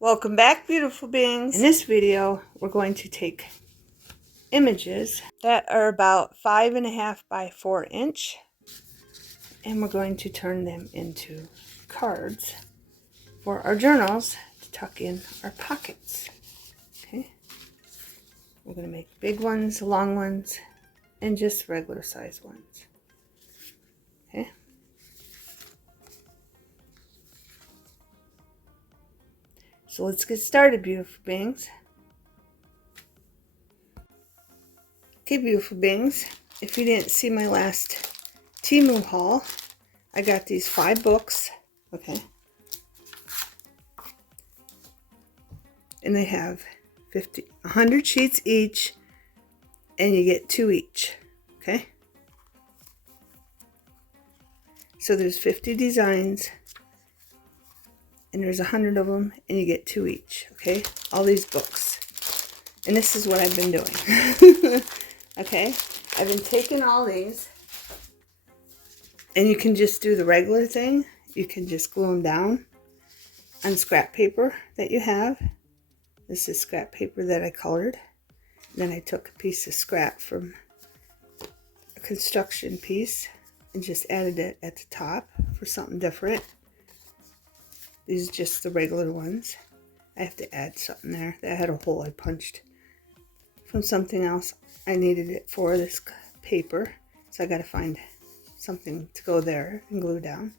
Welcome back, beautiful beings. In this video, we're going to take images that are about 5.5 by 4 inch, and we're going to turn them into cards for our journals to tuck in our pockets. Okay, we're going to make big ones, long ones, and just regular size ones. Okay. So let's get started, beautiful beings. Okay, beautiful beings, if you didn't see my last Temu haul, I got these 5 books, okay? And they have 100 sheets each, and you get 2 each, okay? So there's 50 designs, and there's 100 of them, and you get 2 each, okay? All these books. And this is what I've been doing. Okay? I've been taking all these, and you can just do the regular thing. You can just glue them down on scrap paper that you have. This is scrap paper that I colored. Then I took a piece of scrap from a construction piece and just added it at the top for something different. These are just the regular ones. I have to add something there. That had a hole I punched from something else. I needed it for this paper, so I got to find something to go there and glue down.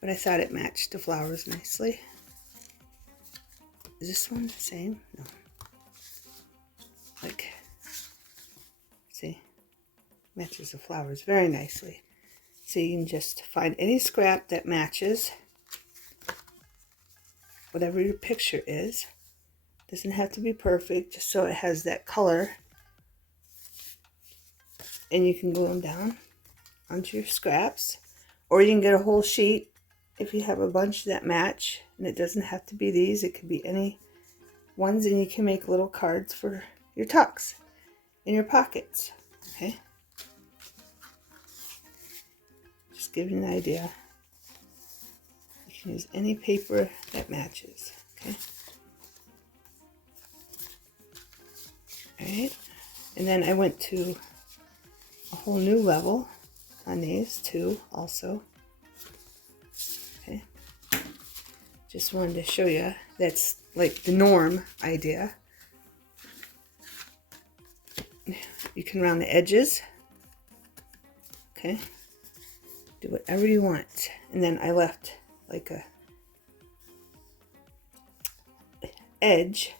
But I thought it matched the flowers nicely. Is this one the same? No. Like, see, matches the flowers very nicely. So you can just find any scrap that matches whatever your picture is. Doesn't have to be perfect, just so it has that color. And you can glue them down onto your scraps. Or you can get a whole sheet if you have a bunch that match. And it doesn't have to be these. It could be any ones, and you can make little cards for your tucks in your pockets. Okay? Just give you an idea. You can use any paper that matches. Okay? Alright, and then I went to a whole new level on these too also. Okay, just wanted to show you that's like the norm idea. You can round the edges. Okay, do whatever you want. And then I left like a edge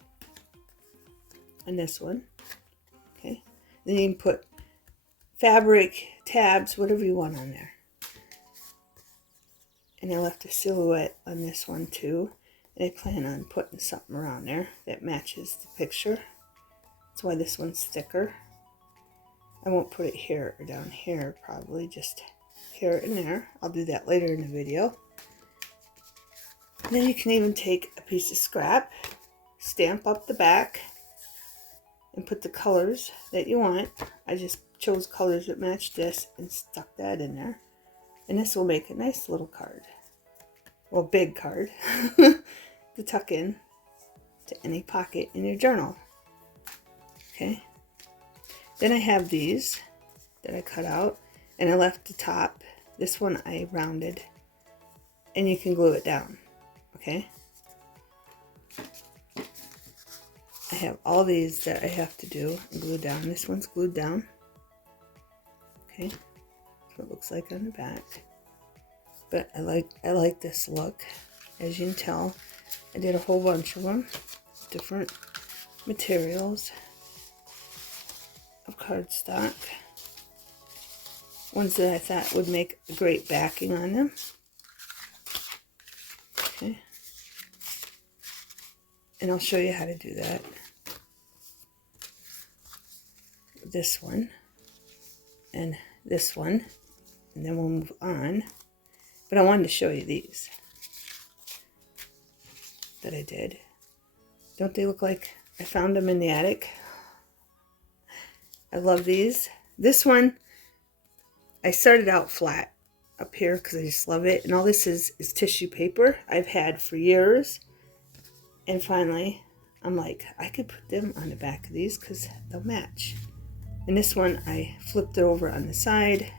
on this one. Okay, then you can put fabric, tabs, whatever you want on there. And I left a silhouette on this one too, and I plan on putting something around there that matches the picture. That's why this one's thicker. I won't put it here or down here, probably just here and there. I'll do that later in the video. And then you can even take a piece of scrap, stamp up the back, and put the colors that you want. I just chose colors that match this and stuck that in there. And this will make a nice little card. Well, big card to tuck in to any pocket in your journal. Okay. Then I have these that I cut out, and I left the top. This one I rounded, and you can glue it down. Okay. I have all these that I have to do and glue down. This one's glued down. Okay, that's what it looks like on the back. But I like this look. As you can tell, I did a whole bunch of them, different materials of cardstock. Ones that I thought would make a great backing on them. Okay. And I'll show you how to do that. This one and this one, and then we'll move on. But I wanted to show you these that I did. Don't they look like I found them in the attic? I love these. This one, I started out flat up here because I just love it. And all this is tissue paper I've had for years. And finally, I'm like, I could put them on the back of these because they'll match. And this one, I flipped it over on the side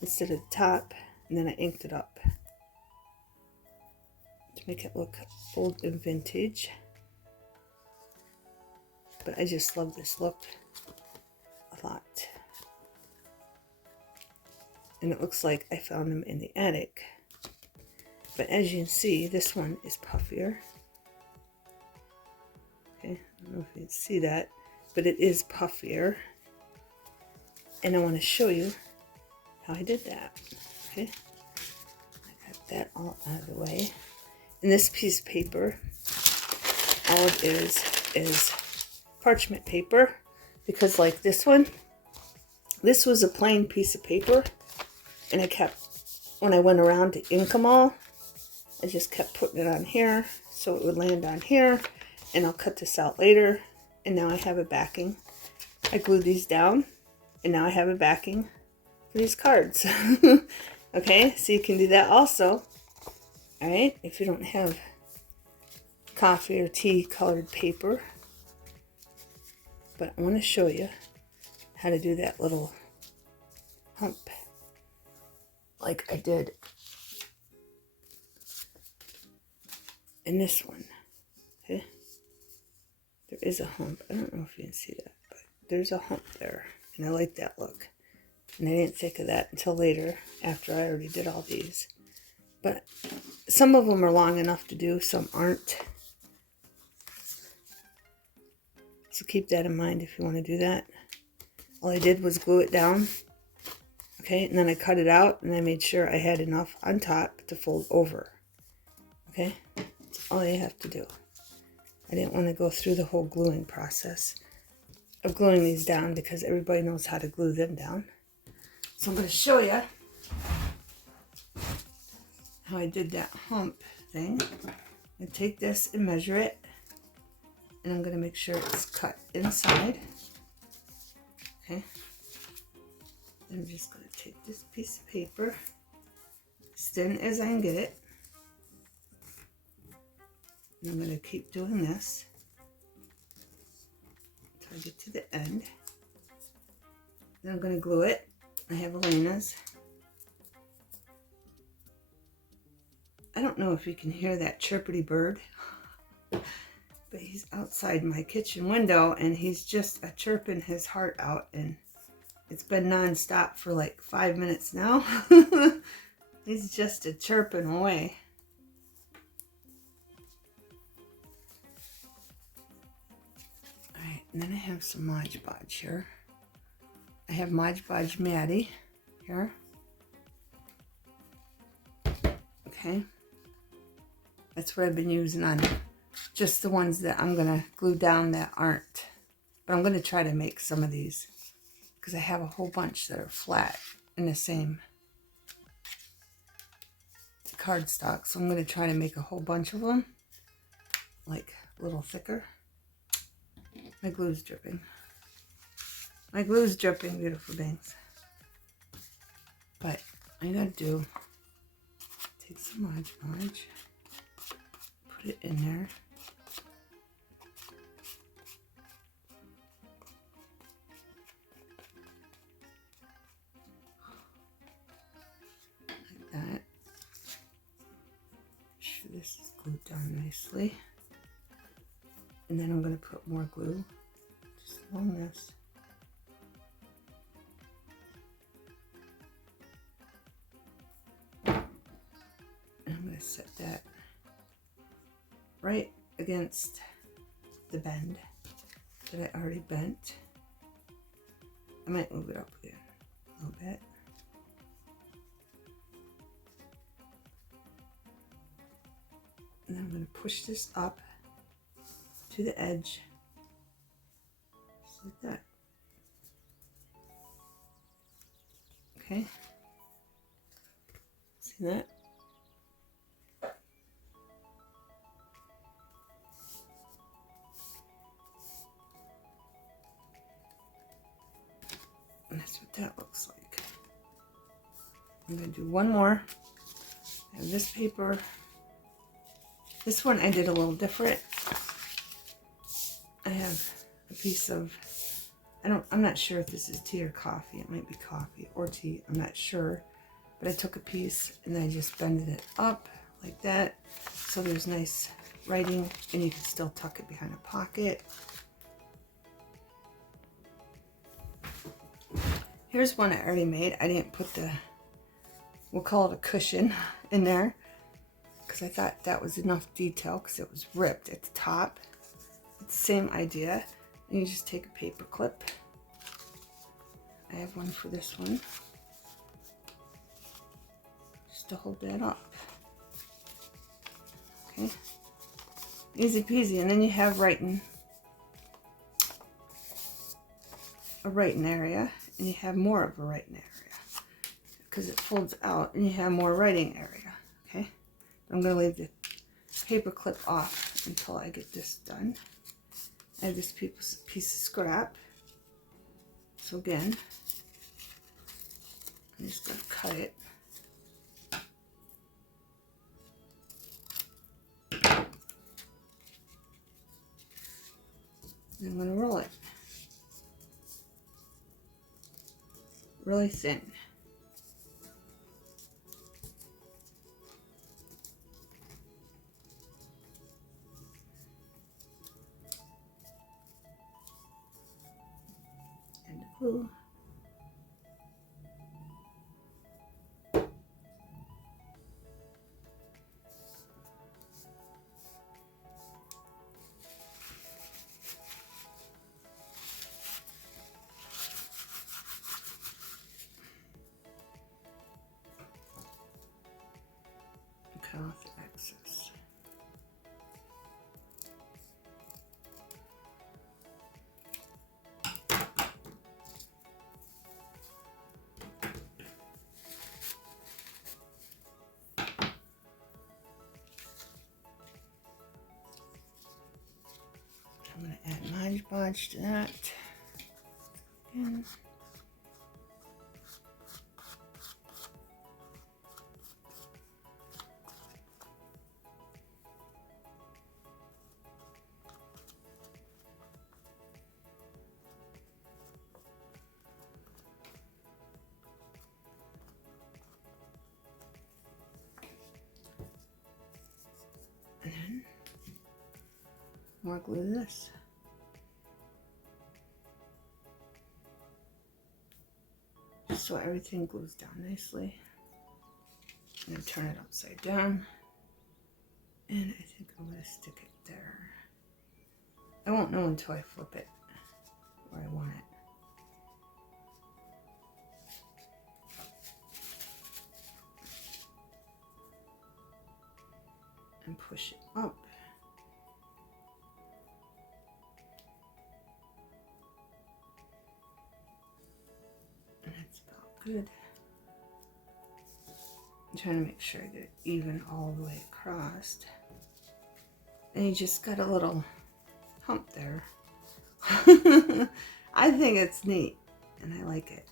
instead of the top, and then I inked it up to make it look old and vintage. But I just love this look a lot. And it looks like I found them in the attic. But as you can see, this one is puffier. Okay, I don't know if you can see that, but it is puffier. And I want to show you how I did that. Okay, I got that all out of the way. And this piece of paper, all it is parchment paper, because like this one, this was a plain piece of paper, and I kept, when I went around to ink them all, I just kept putting it on here so it would land on here, and I'll cut this out later. And now I have a backing. I glued these down, and now I have a backing for these cards. Okay, so you can do that also. All right, if you don't have coffee or tea colored paper. But I want to show you how to do that little hump like I did in this one. Okay, there is a hump. I don't know if you can see that, but there's a hump there, and I like that look. And I didn't think of that until later, after I already did all these. But some of them are long enough to do, some aren't. So keep that in mind if you want to do that. All I did was glue it down. Okay, and then I cut it out, and I made sure I had enough on top to fold over. Okay, that's all you have to do. I didn't want to go through the whole gluing process of gluing these down because everybody knows how to glue them down. So I'm going to show you how I did that hump thing. I take this and measure it, and I'm going to make sure it's cut inside. Okay, I'm just going to take this piece of paper, as thin as I can get it, and I'm going to keep doing this until I get to the end. Then I'm going to glue it. I have Elena's. I don't know if you can hear that chirpity bird, but he's outside my kitchen window, and he's just chirping his heart out, and it's been non-stop for like 5 minutes now. He's just chirping away. Alright, and then I have some Mod Podge here. I have Mod Podge Maddie here. Okay. That's what I've been using on just the ones that I'm going to glue down that aren't. But I'm going to try to make some of these because I have a whole bunch that are flat in the same cardstock. So I'm going to try to make a whole bunch of them, like a little thicker. My glue's dripping. My glue's dripping, beautiful things. But I gotta do, take some Mod Podge, put it in there. Like that. Make sure this is glued down nicely. And then I'm gonna put more glue just along this. I'm going to set that right against the bend that I already bent. I might move it up again a little bit. And then I'm going to push this up to the edge, just like that. Okay, see that? And that's what that looks like. I'm going to do one more. I have this paper. This one I did a little different. I have a piece of, I'm not sure if this is tea or coffee. It might be coffee or tea. I'm not sure. But I took a piece and I just bended it up like that. So there's nice writing and you can still tuck it behind a pocket. Here's one I already made. I didn't put the, we'll call it a cushion in there, because I thought that was enough detail because it was ripped at the top. It's the same idea. And you just take a paper clip. I have one for this one. Just to hold that up. Okay. Easy peasy. And then you have a writing area. And you have more of a writing area. Because it folds out and you have more writing area. Okay. I'm going to leave the paper clip off until I get this done. I have this piece of scrap. So again, I'm just going to cut it. And I'm going to roll it. Really thin. And glue. Cut off the excess. I'm going to add Mod Podge to that. Again. And then more glue this. Just so everything glues down nicely. And then turn it upside down. And I think I'm going to stick it there. I won't know until I flip it where I want it. And push it up. And that's about good. I'm trying to make sure I get it even all the way across. And you just got a little hump there. I think it's neat and I like it.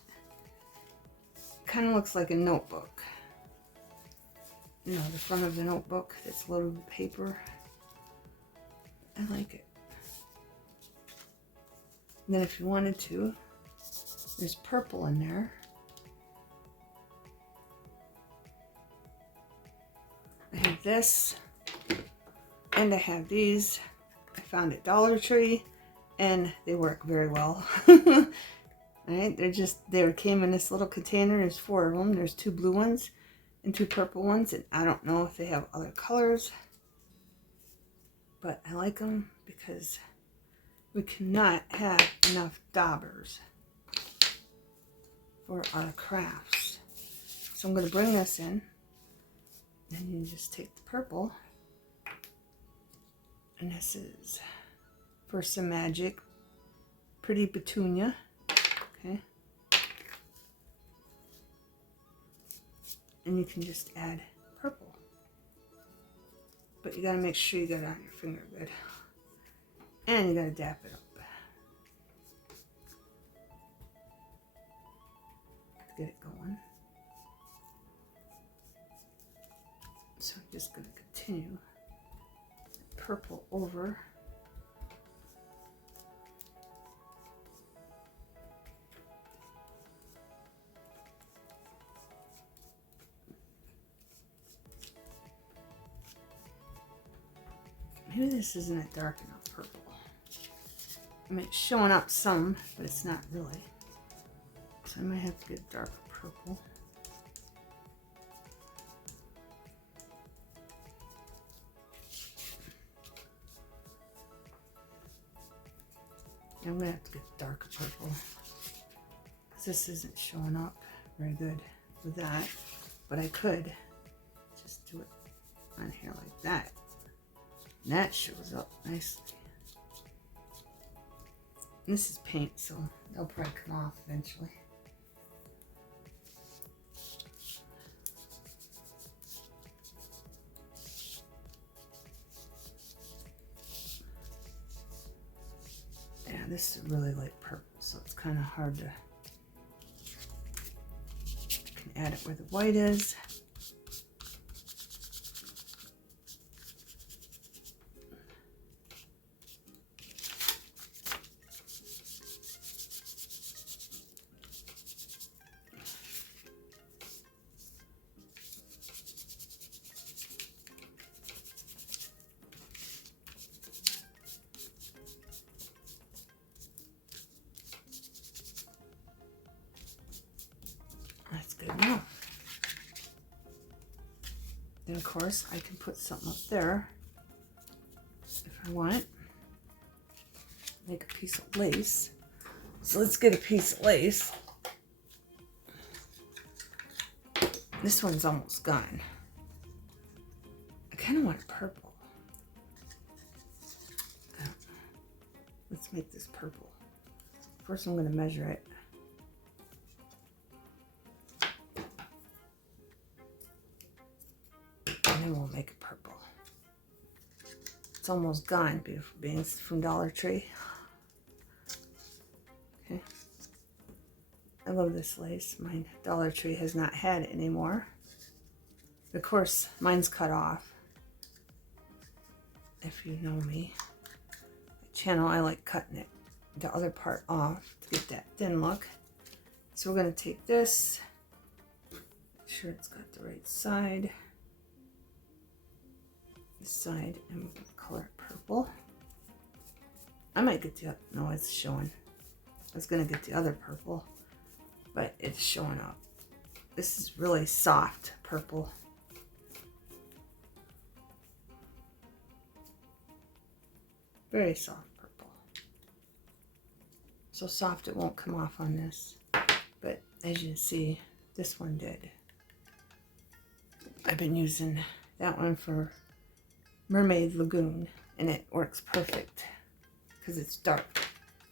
Kind of looks like a notebook. You know, the front of the notebook that's loaded with paper. I like it. And then if you wanted to, there's purple in there. I have this, and I have these. I found at Dollar Tree, and they work very well. Alright, they came in this little container. There's 4 of them. There's 2 blue ones and 2 purple ones, and I don't know if they have other colors, but I like them because we cannot have enough daubers for our crafts. So I'm going to bring this in, and you just take the purple, and this is for some magic, pretty petunia. Okay. And you can just add purple. But you gotta make sure you got it on your finger good. And you gotta dap it up. Get it going. So I'm just gonna continue purple over. Maybe this isn't a dark enough purple. I mean, it's showing up some, but it's not really. So I might have to get darker purple. I'm gonna have to get darker purple because this isn't showing up very good with that, but I could just do it on here like that. And that shows up nicely. And this is paint, so they'll probably come off eventually. Yeah, this is really light purple, so it's kind of hard to. You can add it where the white is. That's good enough. Then of course I can put something up there if I want. Make a piece of lace. So let's get a piece of lace. This one's almost gone. I kind of want it purple. Let's make this purple. First I'm going to measure it. And then we'll make it purple. It's almost gone, beautiful beings, from Dollar Tree. Okay. I love this lace. Mine Dollar Tree has not had it anymore. Of course, mine's cut off. If you know me. My channel, I like cutting it, the other part off to get that thin look. So we're going to take this. Make sure it's got the right side. Side, and we're going to color it purple. I might get the, no, it's showing. I was going to get the other purple, but it's showing up. This is really soft purple. Very soft purple. So soft it won't come off on this, but as you can see, this one did. I've been using that one for Mermaid Lagoon, and it works perfect because it's dark.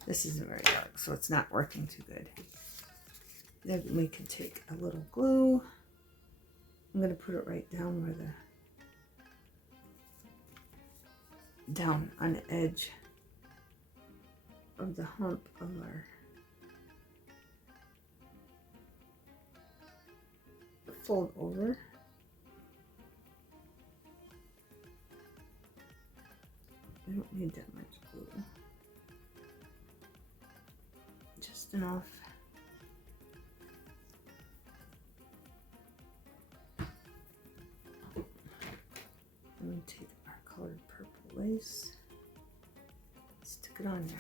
This isn't very dark, so it's not working too good. Then we can take a little glue. I'm going to put it right down where down on the edge of the hump of our fold over. I don't need that much glue. Just enough. I'm going to take our colored purple lace, stick it on there.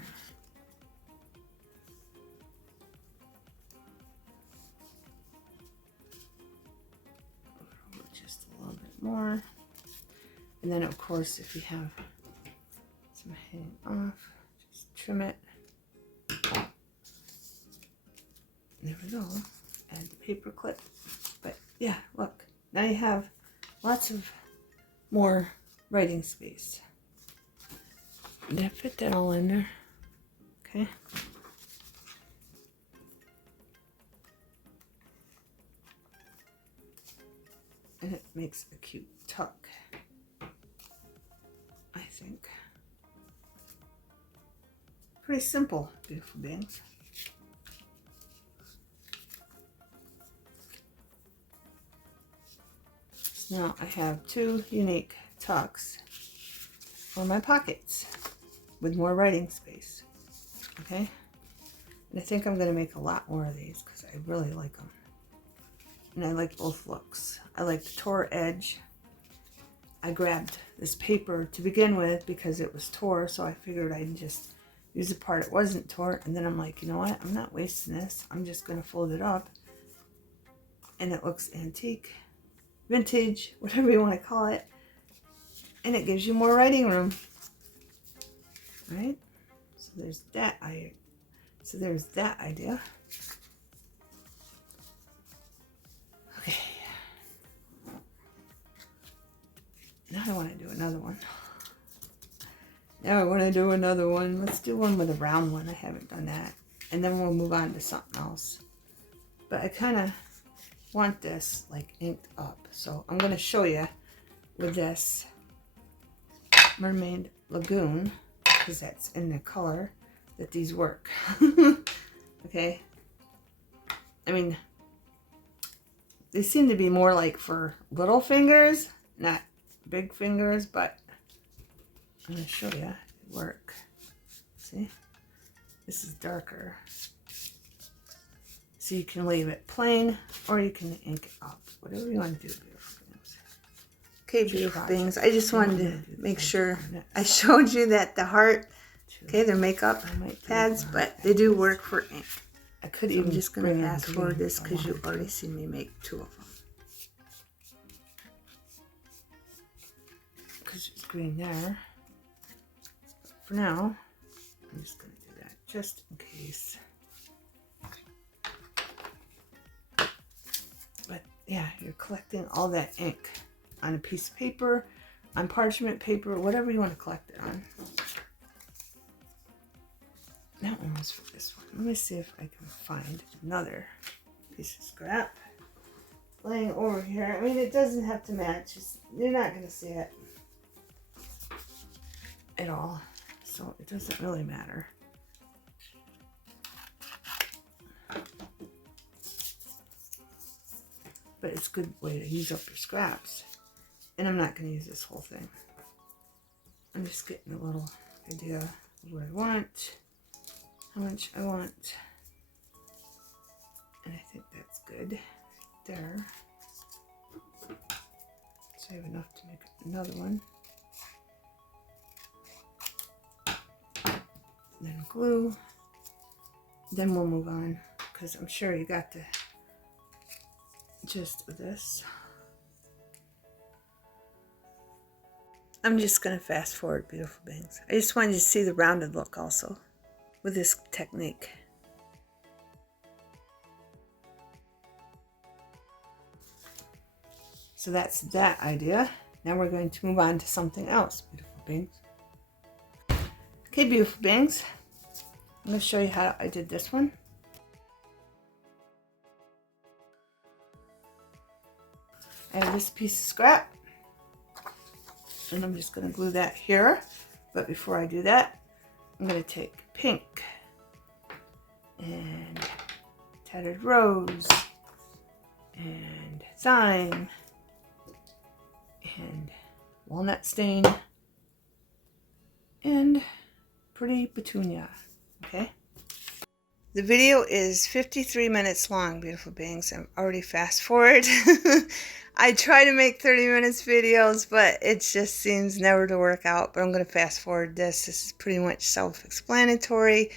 Over just a little bit more. And then of course if you have some hanging off, just trim it. There we go. Add the paper clip. But yeah, look, now you have lots of more writing space. Did I fit that all in there? Okay. And it makes a cute tuck, I think. Pretty simple, beautiful beings. So now I have two unique tucks. for my pockets with more writing space. Okay, and I think I'm going to make a lot more of these because I really like them. And I like both looks. I like the tore edge. I grabbed this paper to begin with because it was tore, so I figured I'd just use the part it wasn't tore. And then I'm like, you know what? I'm not wasting this. I'm just going to fold it up. And it looks antique, vintage, whatever you want to call it. And it gives you more writing room. Right? So there's that idea. Okay. Now I want to do another one. Let's do one with a round one. I haven't done that. And then we'll move on to something else. But I kind of want this like inked up. So I'm going to show you with this Mermaid Lagoon, because that's in the color, that these work. Okay. I mean, they seem to be more like for little fingers, not big fingers, but I'm going to show you it work. See? This is darker. So you can leave it plain or you can ink it up. Whatever you want to do, beautiful things. Okay, beautiful things. I just wanted to make sure I showed you that the heart, okay, they're makeup pads, but they do work for ink. I could even just going to fast forward this because you've already seen me make 2 of them. Because there's green there. For now, I'm just going to do that just in case. But yeah, you're collecting all that ink on a piece of paper, on parchment paper, whatever you want to collect it on. That one was for this one. Let me see if I can find another piece of scrap laying over here. I mean, it doesn't have to match. You're not going to see it at all, so it doesn't really matter. But it's a good way to use up your scraps. And I'm not going to use this whole thing. I'm just getting a little idea of what I want, how much I want. And I think that's good right there. So I have enough to make another one. Then glue. Then we'll move on, because I'm sure you got the gist of this. I'm just going to fast forward, beautiful beings. I just wanted you to see the rounded look also with this technique. So that's that idea. Now we're going to move on to something else, beautiful beings. Okay, beautiful beings. I'm going to show you how I did this one. I have this piece of scrap, and I'm just going to glue that here. But before I do that, I'm going to take pink and tattered rose and thyme and walnut stain and pretty petunia. Okay. The video is 53 minutes long, beautiful beings. I'm already fast forward. I try to make 30 minutes videos, but it just seems never to work out. But I'm going to fast forward this. This is pretty much self-explanatory.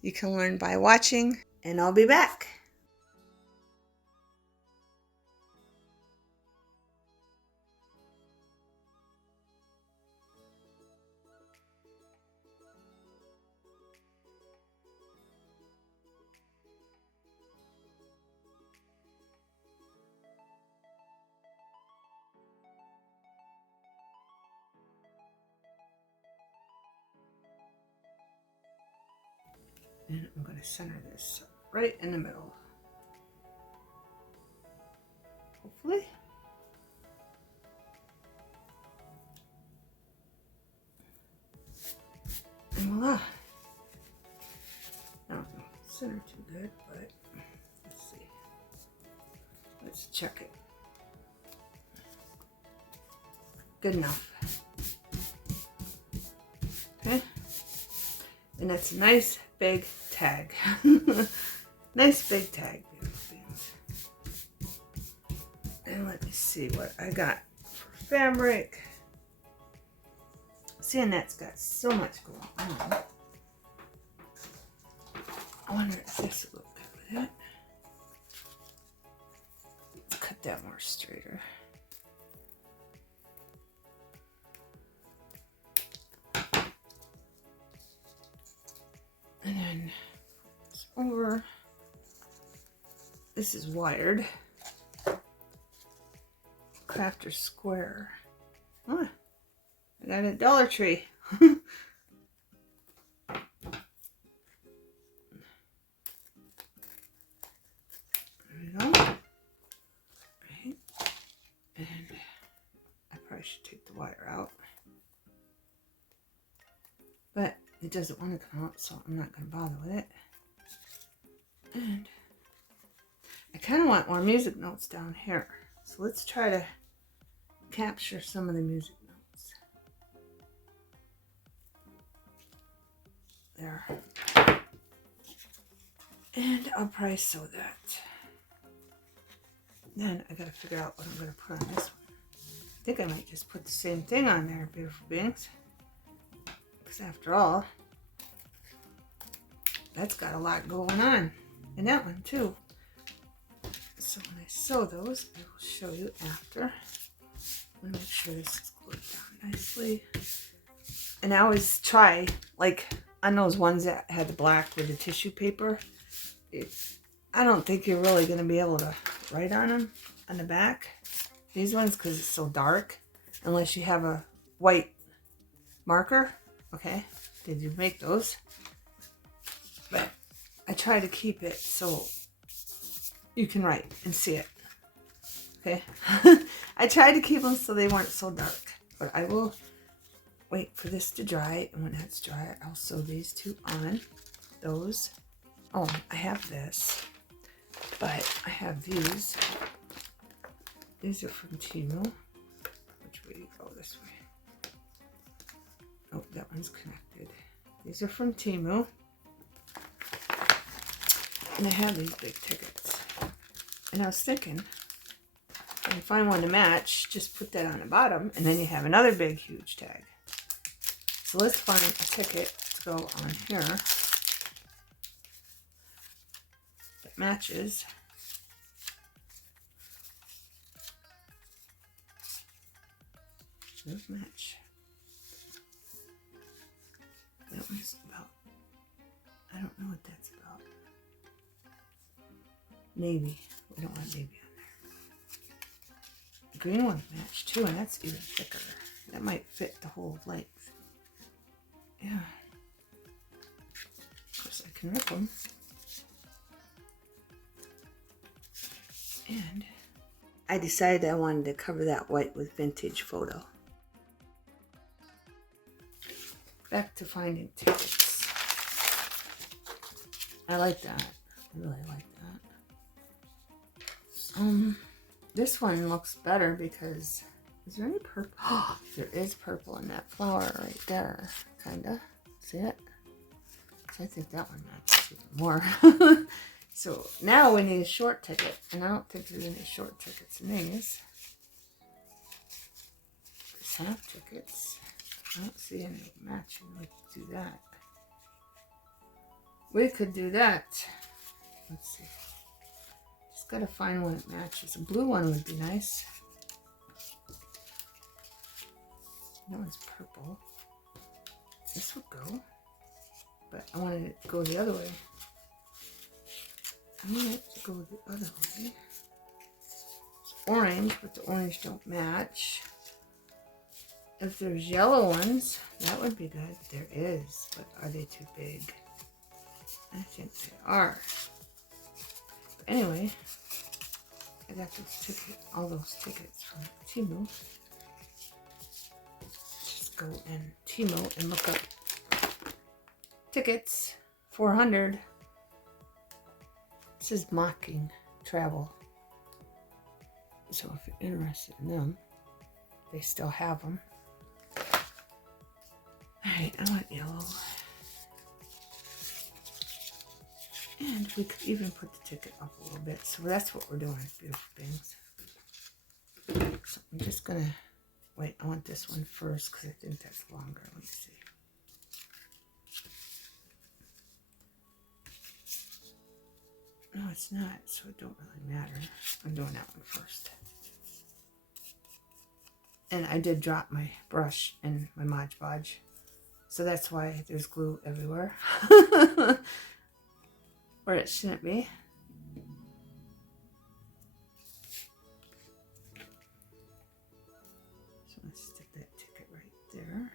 You can learn by watching, and I'll be back. And I'm going to center this right in the middle. Hopefully. And voila. I don't know if it's centered too good, but let's see. Let's check it. Good enough. Okay? And that's a nice big tag. Nice big tag, beautiful beings. And let me see what I got for fabric. See, Annette's got so much going on. I wonder if this will look good with it. Let's cut that more straighter. And then it's over. This is wired. Crafter square. Huh. I got it at Dollar Tree. There we go. Right. And I probably should take the wire out. But it doesn't want to come out, so I'm not going to bother with it. And I kind of want more music notes down here. So let's try to capture some of the music notes. There. And I'll probably sew that. Then I gotta figure out what I'm gonna put on this one. I think I might just put the same thing on there, beautiful beings. Because after all, that's got a lot going on. And that one too. So when I sew those, I will show you after. I'm gonna make sure this is glued down nicely. And I always try, like on those ones that had the black with the tissue paper, I don't think you're really gonna be able to write on them on the back. These ones, because it's so dark, unless you have a white marker. Okay, did you make those? But I try to keep it so you can write and see it. Okay, I tried to keep them so they weren't so dark, but I will wait for this to dry, and when that's dry, I'll sew these two on. Those. Oh, I have this, but I have these. These are from Temu. Which way do you go? This way. Oh, that one's connected. These are from Temu. And I have these big tickets. And I was thinking, if I find one to match, just put that on the bottom, and then you have another big, huge tag. So let's find a ticket to go on here that matches. Those match. That one's about, I don't know what that's about. Navy. We don't want navy on there. The green one match too, and that's even thicker. That might fit the whole length. Yeah. Of course, I can rip them. And I decided I wanted to cover that white with vintage photo. Back to finding tickets. I like that. I really like that. This one looks better because, is there any purple? Oh, there is purple in that flower right there, kinda. See it? So I think that one matches even more. So now we need a short ticket, and I don't think there's any short tickets in these. There's half tickets. I don't see any matching. We could do that. We could do that. Let's see. Just gotta find one that matches. A blue one would be nice. That one's purple. This would go. But I wanted it to go the other way. I want it to go the other way. It's orange, but the orange don't match. If there's yellow ones, that would be good. There is, but are they too big? I think they are. But anyway, I got all those tickets from Temu. Just go in Temu and look up tickets. 400. This is mocking travel. So if you're interested in them, they still have them. Alright, I want yellow. And we could even put the ticket up a little bit. So that's what we're doing, beautiful things. So I'm just gonna wait, I want this one first because I think that's longer. Let me see. No, it's not, so it don't really matter. I'm doing that one first. And I did drop my brush in my Mod Podge. So that's why there's glue everywhere. Or it shouldn't be. So let's stick that ticket right there.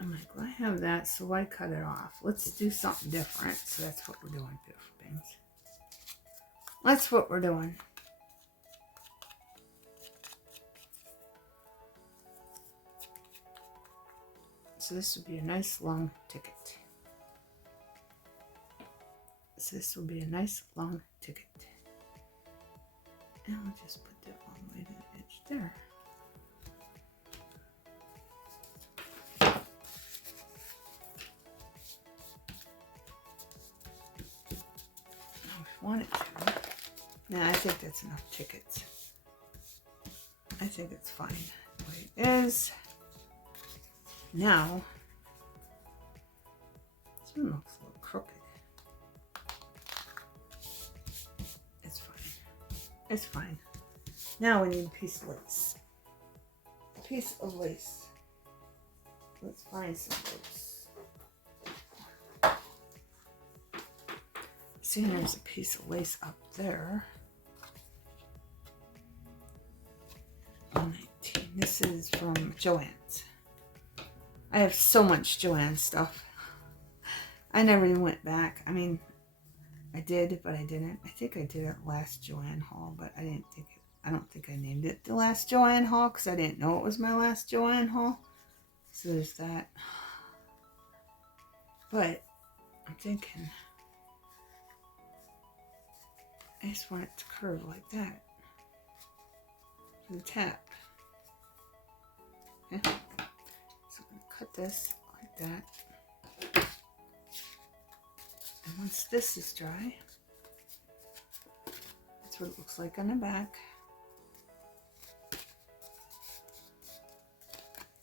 I'm like, well, I have that, so why cut it off? Let's do something different. So that's what we're doing, beautiful things. That's what we're doing. So this would be a nice long ticket. So this will be a nice long ticket. And we'll just put that all the way to the edge there. Now if you want it to. Nah, I think that's enough tickets. I think it's fine the way it is. Now, this one looks a little crooked. It's fine. It's fine. Now we need a piece of lace. A piece of lace. Let's find some lace. See, there's a piece of lace up there. 119. This is from Joann's. I have so much Joann stuff. I never even went back. I mean, I did, but I didn't. I think I did it last Joann haul, but I didn't think it, I don't think I named it the last Joann haul because I didn't know it was my last Joann haul. So there's that. But I'm thinking, I just want it to curve like that. For the tap. Okay. Cut this like that. And once this is dry, that's what it looks like on the back.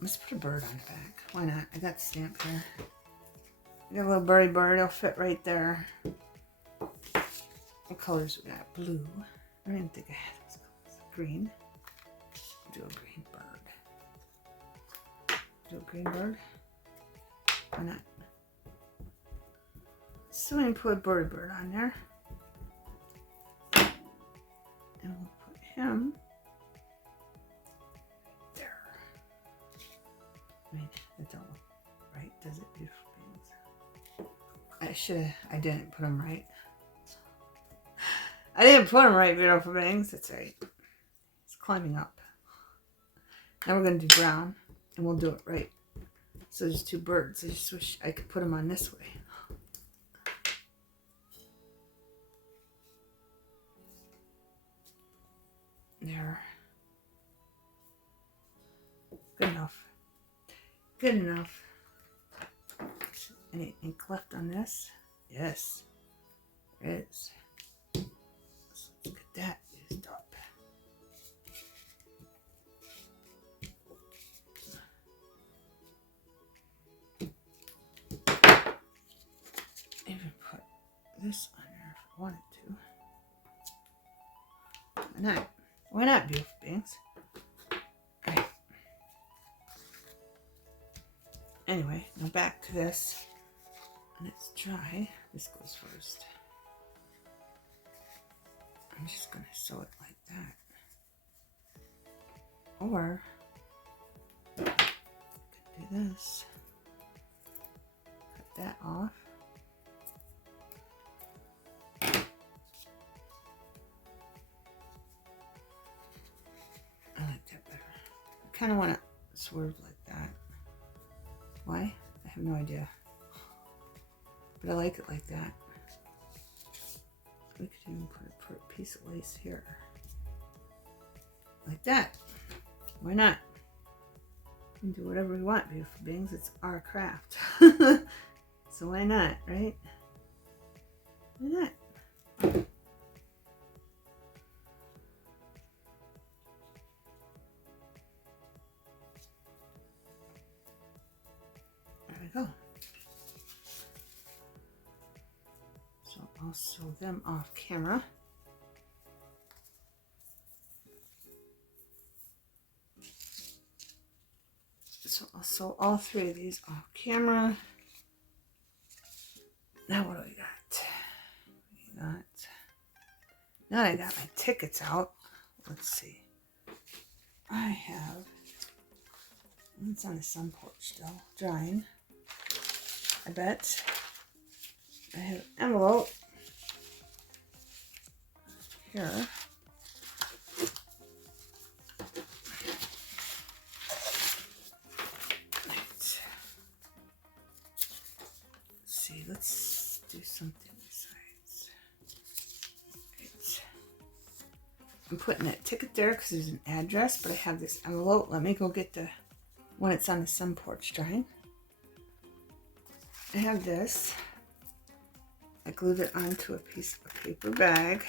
Let's put a bird on the back. Why not? I got the stamp here. I got a little birdie bird. It'll fit right there. What colors we got? Blue. I don't even think I had those colors. Green. Do a green bird. Do a green bird. Why not? So we can put a bird on there. And we'll put him there. I mean, that don't look right, does it? Beautiful things. I didn't put them right. I didn't put them right, beautiful things. That's right. It's climbing up. Now we're going to do brown. And we'll do it right. So there's two birds. I just wish I could put them on this way. There. Good enough. Good enough. Any ink left on this? Yes. There is. So let's get that used up. Even put this on there if I wanted to. Why not? Why not, beautiful beings? Alright. Anyway, now back to this. And it's dry. This goes first. I'm just going to sew it like that. Or, I could do this. Cut that off. I like that better. I kind of want it swerved like that. Why? I have no idea. But I like it like that. We could even put a piece of lace here. Like that. Why not? can do whatever we want, beautiful beings. It's our craft. So why not, right? Why not? There we go. So I'll sew them off camera. So I'll sew all 3 of these off camera. Now what do we got? Now I got my tickets out. Let's see. I have, it's on the sun porch still, drying. I bet. I have an envelope here. Let's do something besides. Right. I'm putting that ticket there because there's an address, but I have this envelope. Let me go get the one that's on the sun porch drying. I have this. I glued it onto a piece of paper bag.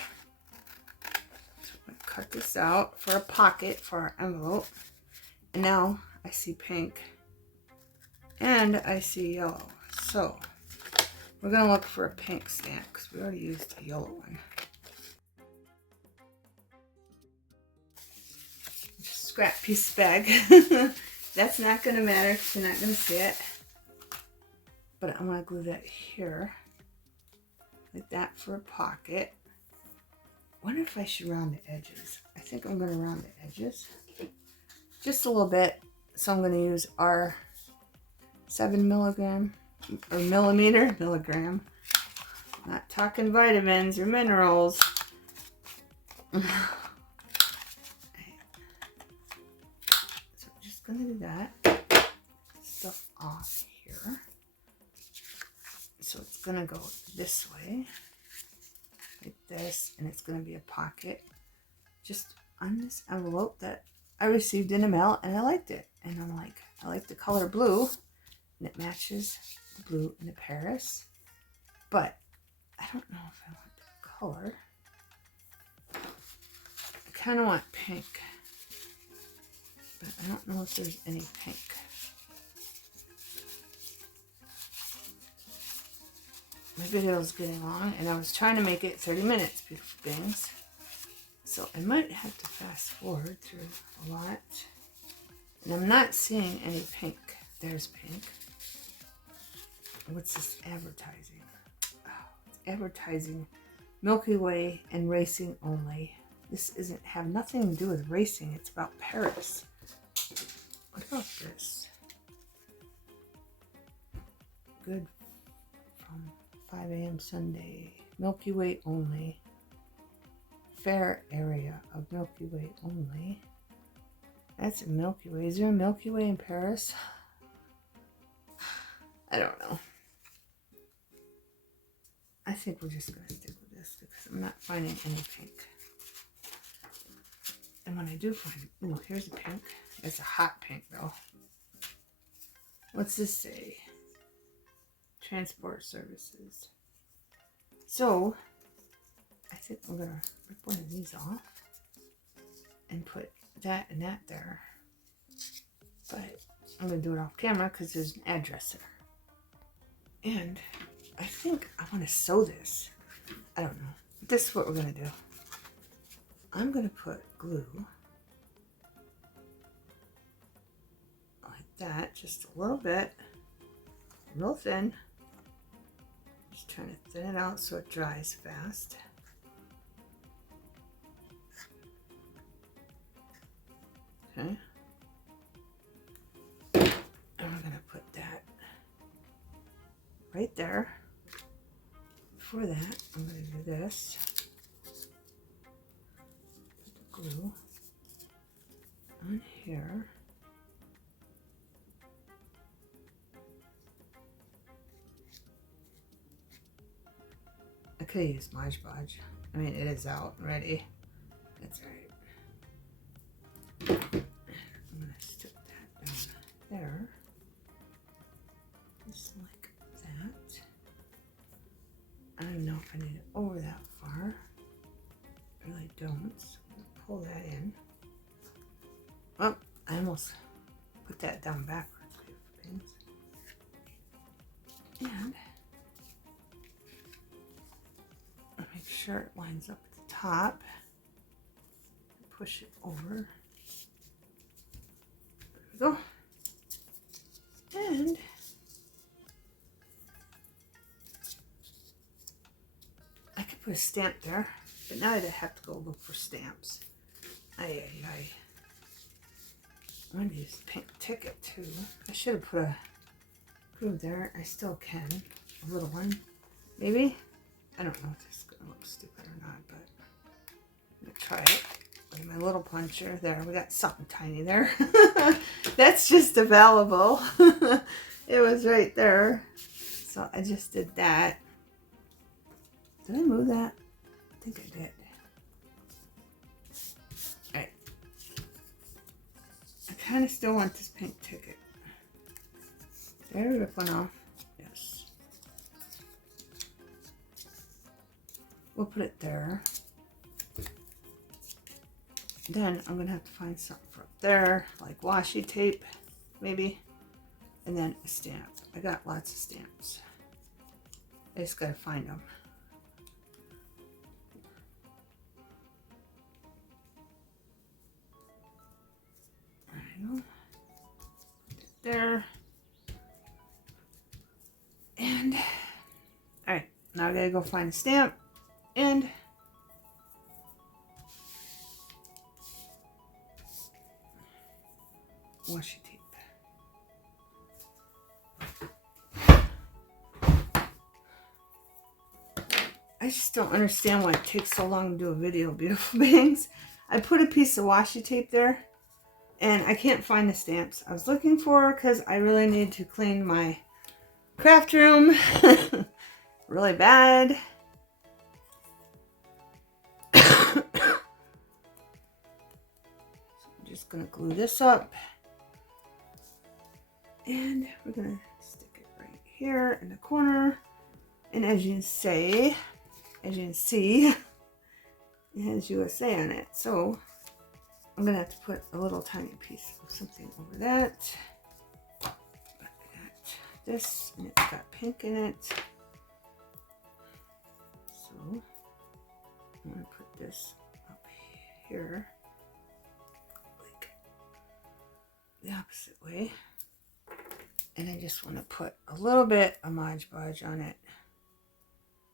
So I'm going to cut this out for a pocket for our envelope. And now I see pink and I see yellow. So we're going to look for a pink stamp because we already used a yellow one. Just scrap piece of bag. That's not going to matter because you're not going to see it. But I'm going to glue that here. Like that for a pocket. I wonder if I should round the edges. I think I'm going to round the edges. Just a little bit. So I'm going to use our 7 milligram. Or milligram. Not talking vitamins or minerals. So I'm just going to do that. Stuff off here. So it's going to go this way. Like this. And it's going to be a pocket. Just on this envelope that I received in the mail. And I liked it. And I'm like, I like the color blue. And it matches the blue in the Paris, but I don't know if I want the color. I kind of want pink, but I don't know if there's any pink. My video is getting long, and I was trying to make it 30 minutes, beautiful beings. So I might have to fast forward through a lot. And I'm not seeing any pink. There's pink. What's this advertising? Oh, it's advertising Milky Way and racing only. This isn't have nothing to do with racing. It's about Paris. What about this? Good from 5 a.m. Sunday. Milky Way only. Fair area of Milky Way only. That's a Milky Way. Is there a Milky Way in Paris? I don't know. I think we're just going to stick with this because I'm not finding any pink. And when I do find, oh, here's a pink. It's a hot pink though. What's this say? Transport services. So, I think I'm going to rip one of these off and put that and that there. But I'm going to do it off camera because there's an address there. And I think I want to sew this. I don't know. This is what we're going to do. I'm going to put glue like that, just a little bit, real thin. Just trying to thin it out so it dries fast. Okay. And we're going to put that right there. Before that, I'm going to do this. Put the glue on here. I could use Mod Podge. I mean, it is out and ready. That's alright. I'm going to stick that down if I need it over that far. I really don't. So I'm going to pull that in. Oh, I almost put that down backwards. And make sure it lines up at the top. Push it over. There we go. And I could put a stamp there, but now I'd have to go look for stamps. I want to use the pink ticket too. I should have put a glue there. I still can. A little one, maybe. I don't know if this is gonna look stupid or not, but I'm gonna try it. With my little puncher there. We got something tiny there. That's just available. It was right there. So I just did that. Did I move that? I think I did. Alright. I kind of still want this pink ticket. Did I rip one off? Yes. We'll put it there. Then I'm going to have to find something for up there, like washi tape, maybe. And then a stamp. I got lots of stamps. I just got to find them. There. There. And, alright, now I gotta go find a stamp and washi tape. I just don't understand why it takes so long to do a video, beautiful beings. I put a piece of washi tape there and I can't find the stamps I was looking for because I really need to clean my craft room really bad. So I'm just gonna glue this up and we're gonna stick it right here in the corner. And as you can see, it has USA on it. So I'm gonna have to put a little tiny piece of something over that. This, and it's got pink in it. So I'm gonna put this up here, like the opposite way. And I just want to put a little bit of Mod Podge on it,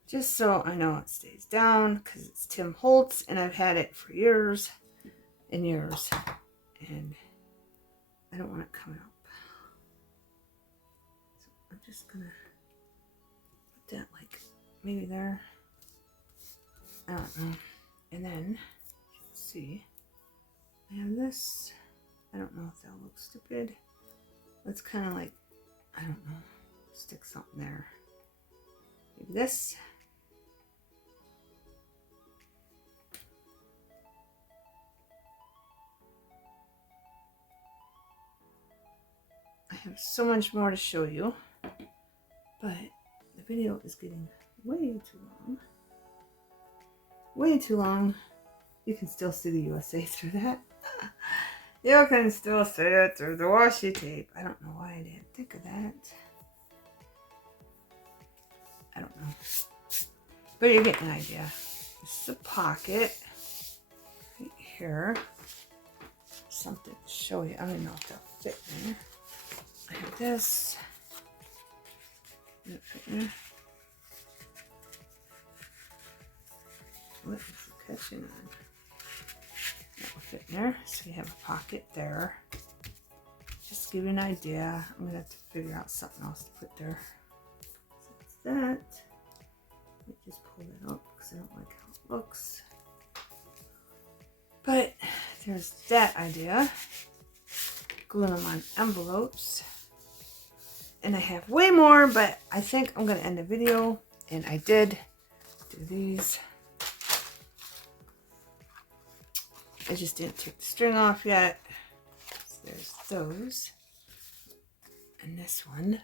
just so I know it stays down, because it's Tim Holtz and I've had it for years and years, and I don't want it coming up. So I'm just gonna put that like maybe there. I don't know. And then let's see, I have this. I don't know if that'll look stupid. Let's kind of like, I don't know, stick something there. Maybe this. I have so much more to show you, but the video is getting way too long. Way too long. You can still see the USA through that. You can still see it through the washi tape. I don't know why I didn't think of that. I don't know. But you're getting an idea. This is a pocket right here. Something to show you. I don't know if that'll fit in there. I have this. Fit in there. What is the catching on? That will fit in there. So you have a pocket there. Just to give you an idea. I'm going to have to figure out something else to put there. So that's that. Let me just pull that up because I don't like how it looks. But there's that idea. Gluing them on envelopes. And I have way more, but I think I'm going to end the video. And I did do these. I just didn't take the string off yet. So there's those. And this one.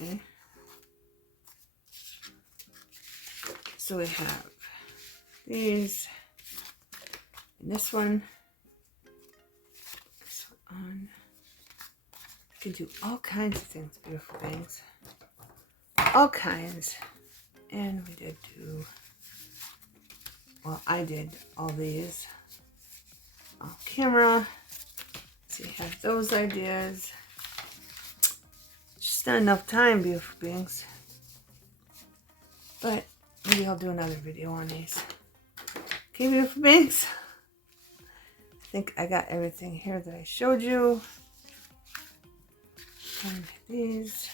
Okay. So we have these, and this one on. You can do all kinds of things, beautiful things. All kinds. And we did do, well, I did all these off camera. So you have those ideas. Just not enough time, beautiful beings. But maybe I'll do another video on these. Okay, beautiful beings. I think I got everything here that I showed you. And these,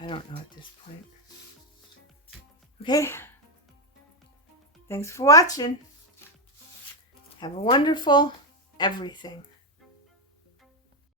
I don't know at this point. Okay. Thanks for watching. Have a wonderful everything.